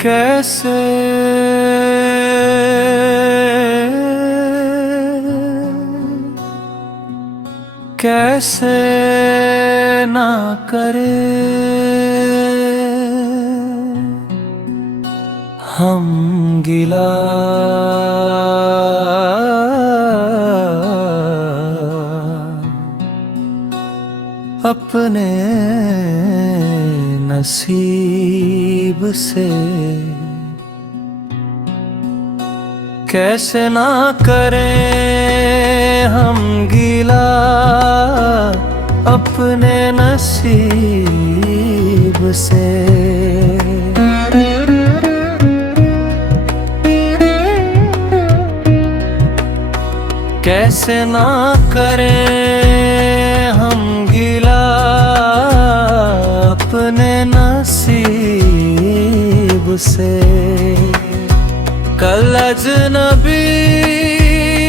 कैसे कैसे ना करे हम गिला अपने नसीब से। कैसे ना करें हम गिला अपने नसीब से। कैसे ना करें हम गिला अपने नसीब से। कल अजनबी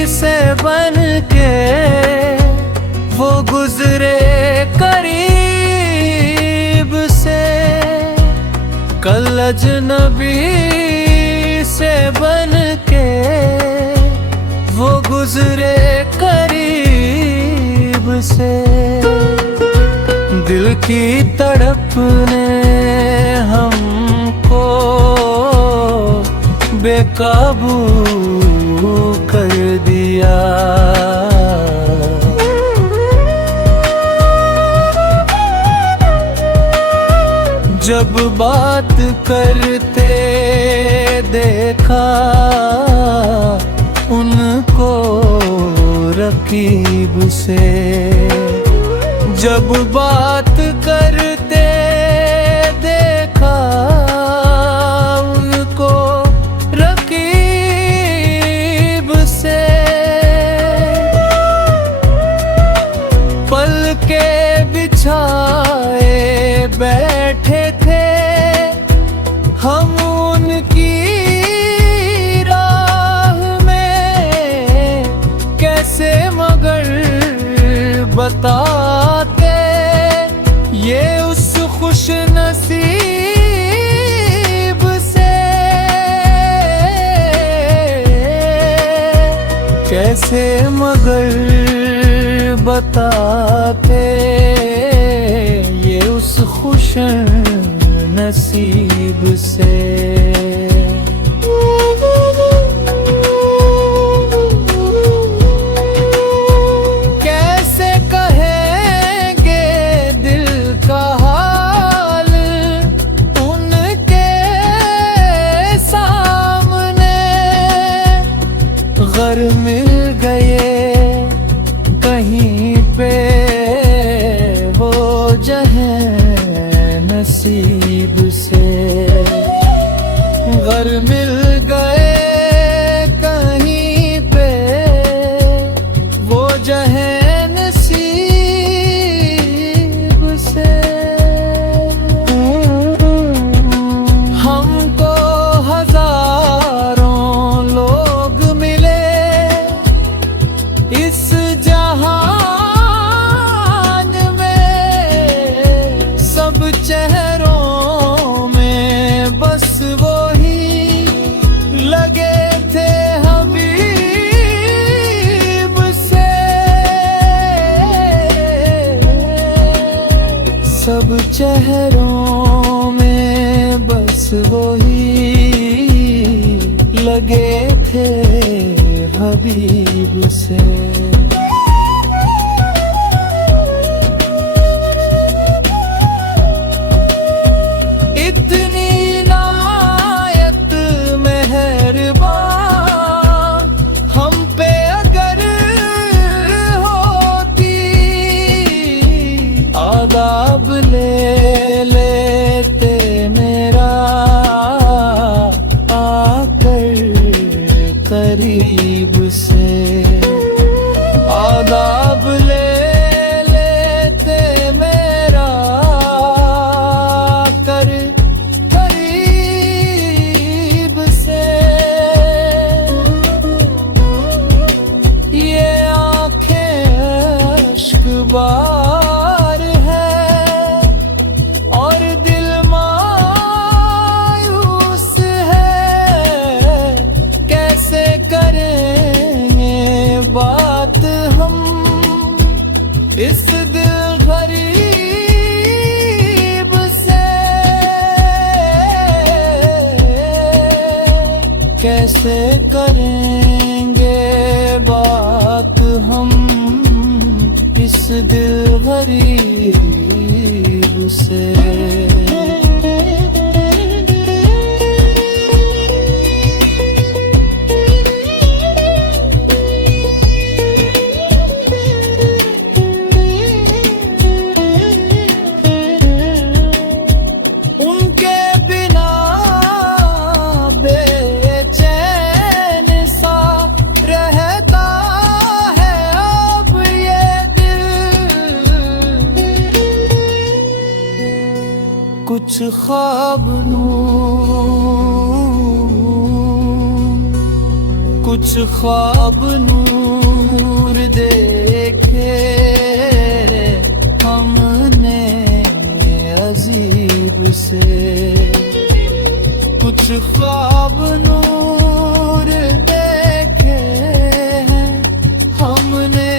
से बन के वो गुजरे करीब से। कल अजनबी से बन के वो गुजरे करीब से। दिल की तड़प ने हमको बेकाबू कर दिया। जब बात करते देखा उनको रकीब से। जब बात करते देखा उनको रकीब से। पल के बिछाए बैठे थे हम उनकी राह में। कैसे मगर बताते ये उस खुश नसीब से। कैसे मगर बताते ये उस खुश नसीब से। घर मिल गए कहीं पे वो जहे नसीब से। घर मिल गए कहीं पे वो जहे नसीब से। हमको हजारों लोग इस जहान में। सब चेहरों में बस वो ही लगे थे हबीब से। सब चेहरों में बस वो ही लगे थे हबीब से। इतनी नायत मेहरबान हम पे अगर होती। आदाब ले लेते मेरा आकर करीब से। आदाब ले लेते मेरा कर करीब से। ये आँखें अश्क बार है और दिल मायूस से करेंगे बात हम इस दिल गरीब से। उनके बिना बेचैन सा रहता है अब ये दिल। कुछ ख्वाब नूर देखे हमने अजीब से। कुछ ख्वाब नूर देखे हैं हमने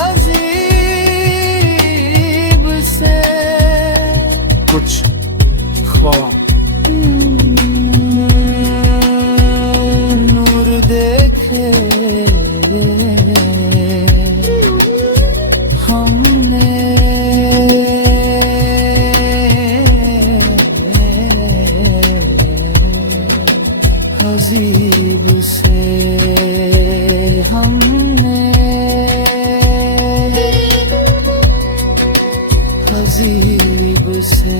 अजीब से। कुछ ख्वाब नूर देखे हमने अजीब से। हमने अजीब से।